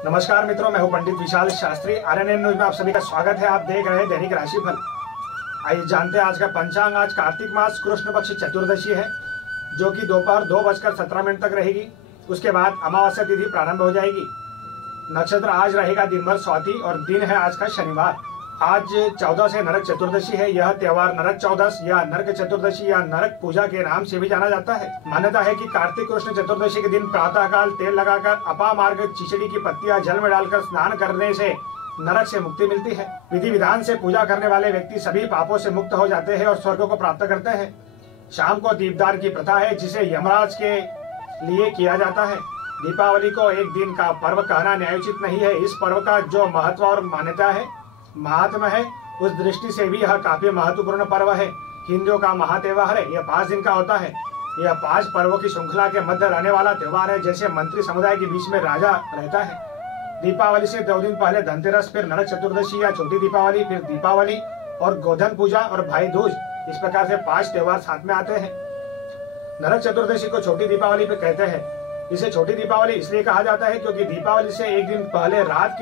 नमस्कार मित्रों, मैं हूं पंडित विशाल शास्त्री। आरएनएन न्यूज में आप सभी का स्वागत है। आप देख रहे हैं दैनिक राशिफल। आइए जानते हैं आज का पंचांग। आज कार्तिक मास कृष्ण पक्ष चतुर्दशी है, जो कि दोपहर 2:17 तक रहेगी। उसके बाद अमावस्या तिथि प्रारंभ हो जाएगी। नक्षत्र आज रहेगा दिन भर स्वाति और दिन है आज का शनिवार। आज 14 से नरक चतुर्दशी है। यह त्योहार नरक चौदस या नरक चतुर्दशी या नरक पूजा के नाम से भी जाना जाता है। मान्यता है कि कार्तिक कृष्ण चतुर्दशी के दिन प्रातःकाल तेल लगाकर अपामार्ग चिचड़ी की पत्तियां जल में डालकर स्नान करने से नरक से मुक्ति मिलती है। विधि विधान से पूजा करने वाले व्यक्ति सभी पापों से मुक्त हो जाते हैं और स्वर्ग को प्राप्त करते हैं। शाम को दीपदान की प्रथा है, जिसे यमराज के लिए किया जाता है। दीपावली को एक दिन का पर्व कहना न्यायोचित नहीं है। इस पर्व का जो महत्व और मान्यता है, महात्मा है, उस दृष्टि से भी यह काफी महत्वपूर्ण पर्व है। हिंदुओं का महात्योहार है। यह 5 दिन का होता है। यह 5 पर्वों की श्रृंखला के मध्य रहने वाला त्योहार है। जैसे मंत्री समुदाय के बीच में राजा रहता है। दीपावली से 2 दिन पहले धनतेरस, फिर नरक चतुर्दशी या छोटी दीपावली, फिर दीपावली और गोधन पूजा और भाई दूज। इस प्रकार से 5 त्योहार साथ में आते हैं। नरक चतुर्दशी को छोटी दीपावली पे कहते हैं। इसे छोटी दीपावली इसलिए कहा जाता है क्योंकि दीपावली से एक दिन पहले रात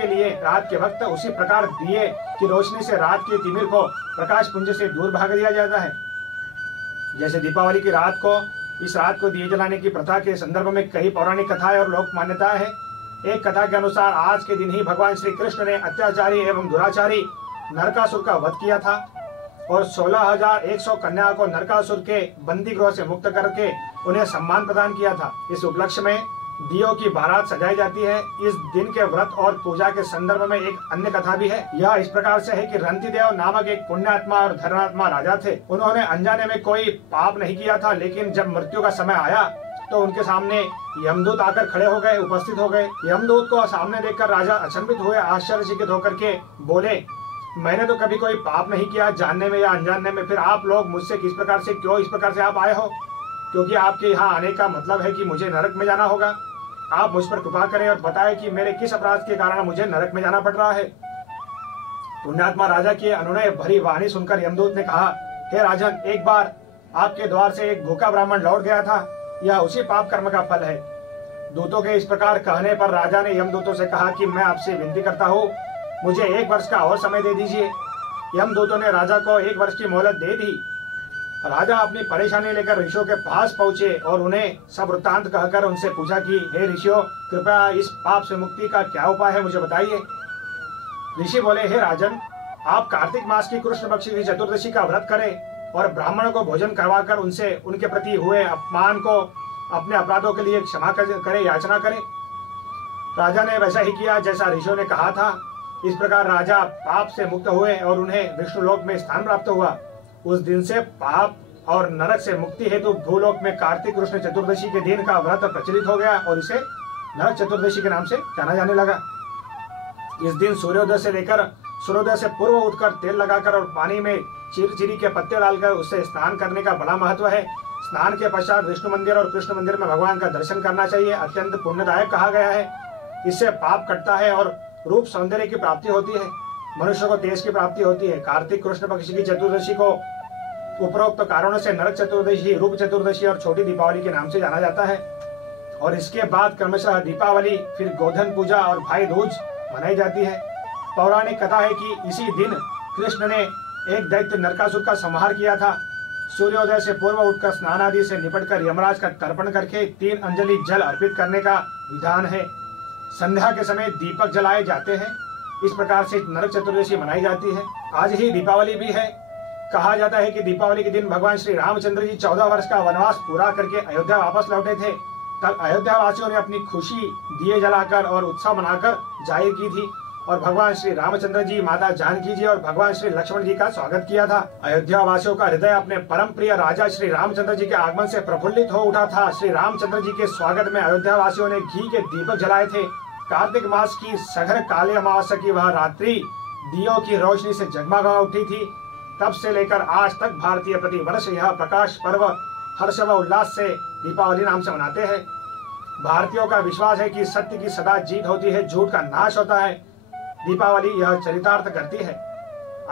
के वक्त उसी प्रकार दिए की रोशनी से रात के तिमिर को प्रकाश पुंज से दूर भाग दिया जाता है। जैसे दीपावली की रात को, इस रात को दिए जलाने की प्रथा के संदर्भ में कई पौराणिक कथाएं और लोक मान्यताएं हैं। एक कथा के अनुसार आज के दिन ही भगवान श्री कृष्ण ने अत्याचारी एवं दुराचारी नरकासुर का वध किया था और 16,100 कन्याओं को नरकासुर के बंदी गृह से मुक्त करके उन्हें सम्मान प्रदान किया था। इस उपलक्ष्य में दियों की बारात सजाई जाती है। इस दिन के व्रत और पूजा के संदर्भ में एक अन्य कथा भी है। यह इस प्रकार से है कि रंतिदेव नामक एक पुण्यात्मा और धर्मात्मा राजा थे। उन्होंने अनजाने में कोई पाप नहीं किया था, लेकिन जब मृत्यु का समय आया तो उनके सामने यमदूत आकर खड़े हो गए, उपस्थित हो गए। यमदूत को सामने देखकर राजा अचंभित हुए, आश्चर्यचकित होकर के बोले, मैंने तो कभी कोई पाप नहीं किया, जानने में या अनजाने में, फिर आप लोग मुझसे किस प्रकार से, क्यों इस प्रकार से आप आए हो? क्योंकि आपके यहाँ आने का मतलब है कि मुझे नरक में जाना होगा। आप मुझ पर कृपा करें और बताएं कि मेरे किस अपराध के कारण मुझे नरक में जाना पड़ रहा है। पुण्यात्मा राजा की अनुनय भरी वाणी सुनकर यमदूत ने कहा, हे राजन, एक बार आपके द्वार से एक भूखा ब्राह्मण लौट गया था। यह उसी पाप कर्म का फल है। दूतों के इस प्रकार कहने पर राजा ने यमदूतों से कहा कि मैं आपसे विनती करता हूँ, मुझे 1 वर्ष का और समय दे दीजिए। यमदूतों ने राजा को 1 वर्ष की मोहलत दे दी। राजा अपनी परेशानी लेकर ऋषियों के पास पहुंचे और उन्हें सब वृत्तांत कहकर उनसे पूछा कि हे ऋषियों, कृपया इस पाप से मुक्ति का क्या उपाय है, मुझे बताइए। ऋषि बोले, हे राजन, आप कार्तिक मास की कृष्ण पक्ष की चतुर्दशी का व्रत करें और ब्राह्मणों को भोजन करवाकर उनसे उनके प्रति हुए अपमान को, अपने अपराधों के लिए क्षमा करें, याचना करें। राजा ने वैसा ही किया जैसा ऋषियों ने कहा था। इस प्रकार राजा पाप से मुक्त हुए और उन्हें विष्णुलोक में स्थान प्राप्त हुआ। उस दिन से पाप और नरक से मुक्ति हेतु भूलोक में कार्तिक कृष्ण चतुर्दशी के दिन का व्रत प्रचलित हो गया और इसे नरक चतुर्दशी के नाम से जाना जाने लगा। इस दिन सूर्योदय से पूर्व उठकर तेल लगाकर और पानी में चिरचिरी के पत्ते डालकर उससे स्नान करने का बड़ा महत्व है। स्नान के पश्चात विष्णु मंदिर और कृष्ण मंदिर में भगवान का दर्शन करना चाहिए। अत्यंत पुण्यदायक कहा गया है। इससे पाप कटता है और रूप सौंदर्य की प्राप्ति होती है। मनुष्य को तेज की प्राप्ति होती है। कार्तिक कृष्ण पक्ष की चतुर्दशी को उपरोक्त कारणों से नरक चतुर्दशी, रूप चतुर्दशी और छोटी दीपावली के नाम से जाना जाता है। और इसके बाद क्रमशः दीपावली, फिर गोधन पूजा और भाई दूज मनाई जाती है। पौराणिक कथा है कि इसी दिन कृष्ण ने एक दैत्य नरकासुर का संहार किया था। सूर्योदय से पूर्व उठकर स्नान आदि से निपटकर यमराज का तर्पण करके 3 अंजलि जल अर्पित करने का विधान है। संध्या के समय दीपक जलाए जाते हैं। इस प्रकार से नरक चतुर्दशी मनाई जाती है। आज ही दीपावली भी है। कहा जाता है कि दीपावली के दिन भगवान श्री रामचंद्र जी 14 वर्ष का वनवास पूरा करके अयोध्या वापस लौटे थे। तब अयोध्या वासियों ने अपनी खुशी दिए जलाकर और उत्साह मनाकर जाहिर की थी और भगवान श्री रामचंद्र जी, माता जानकी जी और भगवान श्री लक्ष्मण जी का स्वागत किया था। अयोध्या वासियों का हृदय अपने परम प्रिय राजा श्री रामचंद्र जी के आगमन से प्रफुल्लित हो उठा था। श्री रामचंद्र जी के स्वागत में अयोध्या वासियों ने घी के दीपक जलाए थे। कार्तिक मास की सघर काली अमावस्या की वह रात्रि दियों की रोशनी से जगमगा उठी थी। तब से लेकर आज तक भारतीय प्रति वर्ष यह प्रकाश पर्व हर्ष व उल्लास से दीपावली नाम से मनाते हैं। भारतीयों का विश्वास है कि सत्य की सदा जीत होती है, झूठ का नाश होता है। दीपावली यह चरितार्थ करती है।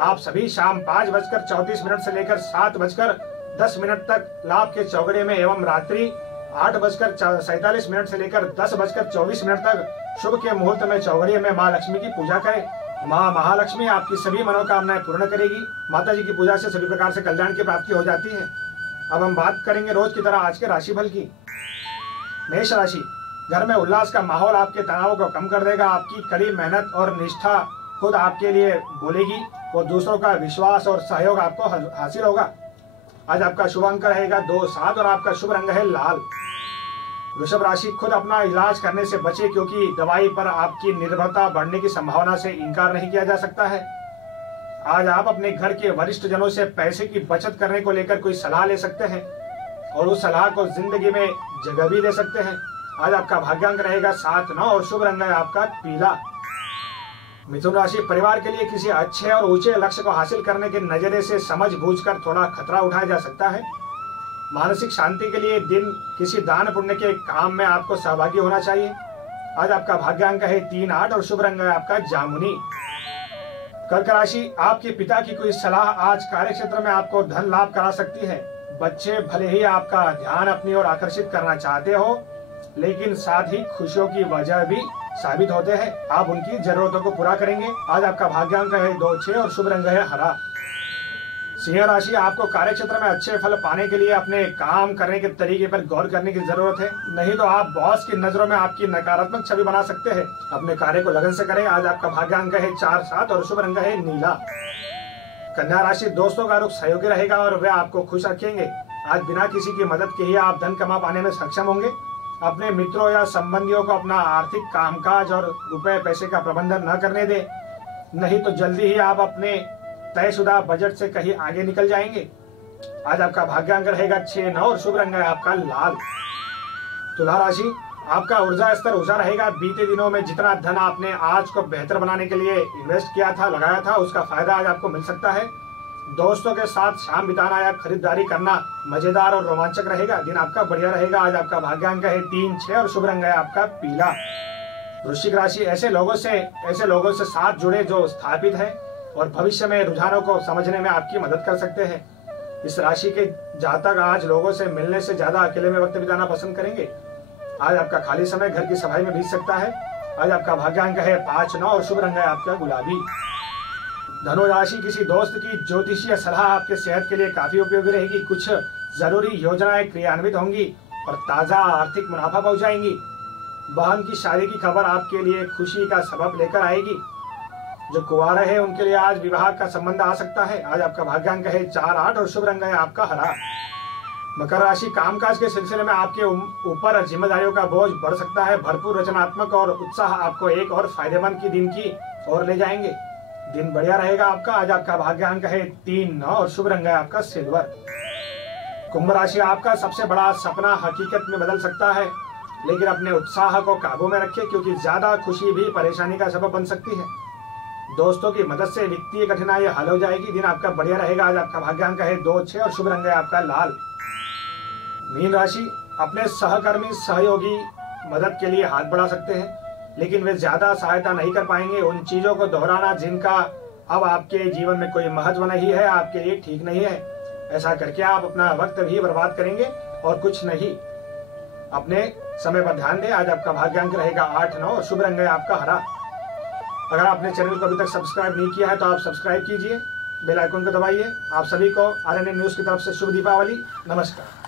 आप सभी शाम 5:34 से लेकर 7:10 तक लाभ के चौगड़े में एवं रात्रि 8:47 से लेकर 10:24 तक शुभ के मुहूर्त में चौघड़िया में माँ लक्ष्मी की पूजा करें। माँ महालक्ष्मी आपकी सभी मनोकामनाएं पूर्ण करेगी। माता जी की पूजा से सभी प्रकार से कल्याण की प्राप्ति हो जाती है। अब हम बात करेंगे रोज की तरह आज के राशिफल की। मेष राशि, घर में उल्लास का माहौल आपके तनाव को कम कर देगा। आपकी कड़ी मेहनत और निष्ठा खुद आपके लिए बोलेगी और दूसरों का विश्वास और सहयोग आपको हासिल होगा। आज आपका शुभ अंक रहेगा 2, 7 और आपका शुभ रंग है लाल। वृषभ राशि, खुद अपना इलाज करने से बचे क्योंकि दवाई पर आपकी निर्भरता बढ़ने की संभावना से इनकार नहीं किया जा सकता है। आज आप अपने घर के वरिष्ठ जनों से पैसे की बचत करने को लेकर कोई सलाह ले सकते हैं और उस सलाह को जिंदगी में जगह भी दे सकते हैं। आज आपका भाग्यांक रहेगा 7, 9 और शुभ रंग है आपका पीला। मिथुन राशि, परिवार के लिए किसी अच्छे और ऊंचे लक्ष्य को हासिल करने के नजरिए से समझ बूझकर थोड़ा खतरा उठाया जा सकता है। मानसिक शांति के लिए दिन किसी दान पुण्य के काम में आपको सहभागी होना चाहिए। आज आपका भाग्यांक है 3, 8 और शुभ रंग है आपका जामुनी। कर्क राशि, आपके पिता की कोई सलाह आज कार्य क्षेत्र में आपको धन लाभ करा सकती है। बच्चे भले ही आपका ध्यान अपनी ओर आकर्षित करना चाहते हो, लेकिन साथ ही खुशियों की वजह भी साबित होते हैं। आप उनकी जरूरतों को पूरा करेंगे। आज आपका भाग्यांक है 2, 6 और शुभ रंग है हरा। सिंह राशि, आपको कार्य क्षेत्र में अच्छे फल पाने के लिए अपने काम करने के तरीके पर गौर करने की जरूरत है, नहीं तो आप बॉस की नजरों में आपकी नकारात्मक छवि बना सकते हैं। अपने कार्य को लगन से करें। आज आपका भाग्यांक है 4, 7 और शुभ रंग है नीला। कन्या राशि, दोस्तों का रुख सहयोगी रहेगा और वे आपको खुश रखेंगे। आज बिना किसी की मदद के ही आप धन कमा पाने में सक्षम होंगे। अपने मित्रों या संबंधियों को अपना आर्थिक कामकाज और रुपए पैसे का प्रबंधन न करने दें, नहीं तो जल्दी ही आप अपने तयशुदा बजट से कहीं आगे निकल जाएंगे। आज आपका भाग्यांक रहेगा 6, 9 और शुभ रंग है आपका लाल। तुला राशि, आपका ऊर्जा स्तर ऊंचा रहेगा। बीते दिनों में जितना धन आपने आज को बेहतर बनाने के लिए इन्वेस्ट किया था, लगाया था, उसका फायदा आज आपको मिल सकता है। दोस्तों के साथ शाम बिताना या खरीदारी करना मजेदार और रोमांचक रहेगा। दिन आपका बढ़िया रहेगा। आज आपका भाग्यांक है 3, 6 और शुभ रंग है आपका पीला। वृश्चिक राशि, ऐसे लोगों से साथ जुड़े जो स्थापित है और भविष्य में रुझानों को समझने में आपकी मदद कर सकते हैं। इस राशि के जातक आज लोगों से मिलने से ज्यादा अकेले में वक्त बिताना पसंद करेंगे। आज आपका खाली समय घर की सफाई में बीत सकता है। आज आपका भाग्यांक है 5, 9 और शुभ रंग है आपका गुलाबी। धनु राशि, किसी दोस्त की ज्योतिषीय सलाह आपके सेहत के लिए काफी उपयोगी रहेगी। कुछ जरूरी योजनाएं क्रियान्वित होंगी और ताजा आर्थिक मुनाफा पहुंचाएंगी। बहन की शादी की खबर आपके लिए खुशी का सबब लेकर आएगी। जो कुंवारे हैं उनके लिए आज विवाह का संबंध आ सकता है। आज आपका भाग्यांक है 4, 8 और शुभ रंग है आपका हरा। मकर राशि, कामकाज के सिलसिले में आपके ऊपर जिम्मेदारियों का बोझ बढ़ सकता है। भरपूर रचनात्मक और उत्साह आपको एक और फायदेमंद की दिन की ओर ले जाएंगे। दिन बढ़िया रहेगा आपका। आज आपका भाग्यांक है 3, 9 और शुभ रंग है आपका सिल्वर। कुंभ राशि, आपका सबसे बड़ा सपना हकीकत में बदल सकता है, लेकिन अपने उत्साह को काबू में रखिए क्योंकि ज्यादा खुशी भी परेशानी का सबब बन सकती है। दोस्तों की मदद से वित्तीय कठिनाई हल हो जाएगी। दिन आपका बढ़िया रहेगा। आज आपका भाग्यांक है 2, 6 और शुभ रंग है आपका लाल। मीन राशि, अपने सहकर्मी सहयोगी मदद के लिए हाथ बढ़ा सकते हैं, लेकिन वे ज्यादा सहायता नहीं कर पाएंगे। उन चीजों को दोहराना जिनका अब आपके जीवन में कोई महत्व नहीं है आपके लिए ठीक नहीं है। ऐसा करके आप अपना वक्त भी बर्बाद करेंगे और कुछ नहीं। अपने समय पर ध्यान दें। आज आपका भाग्यांक रहेगा 8, 9 और शुभ रंग है आपका हरा। अगर आपने चैनल को अभी तक सब्सक्राइब नहीं किया है तो आप सब्सक्राइब कीजिए, बेल आइकन को दबाइए। आप सभी को RNN न्यूज की तरफ से शुभ दीपावली। नमस्कार।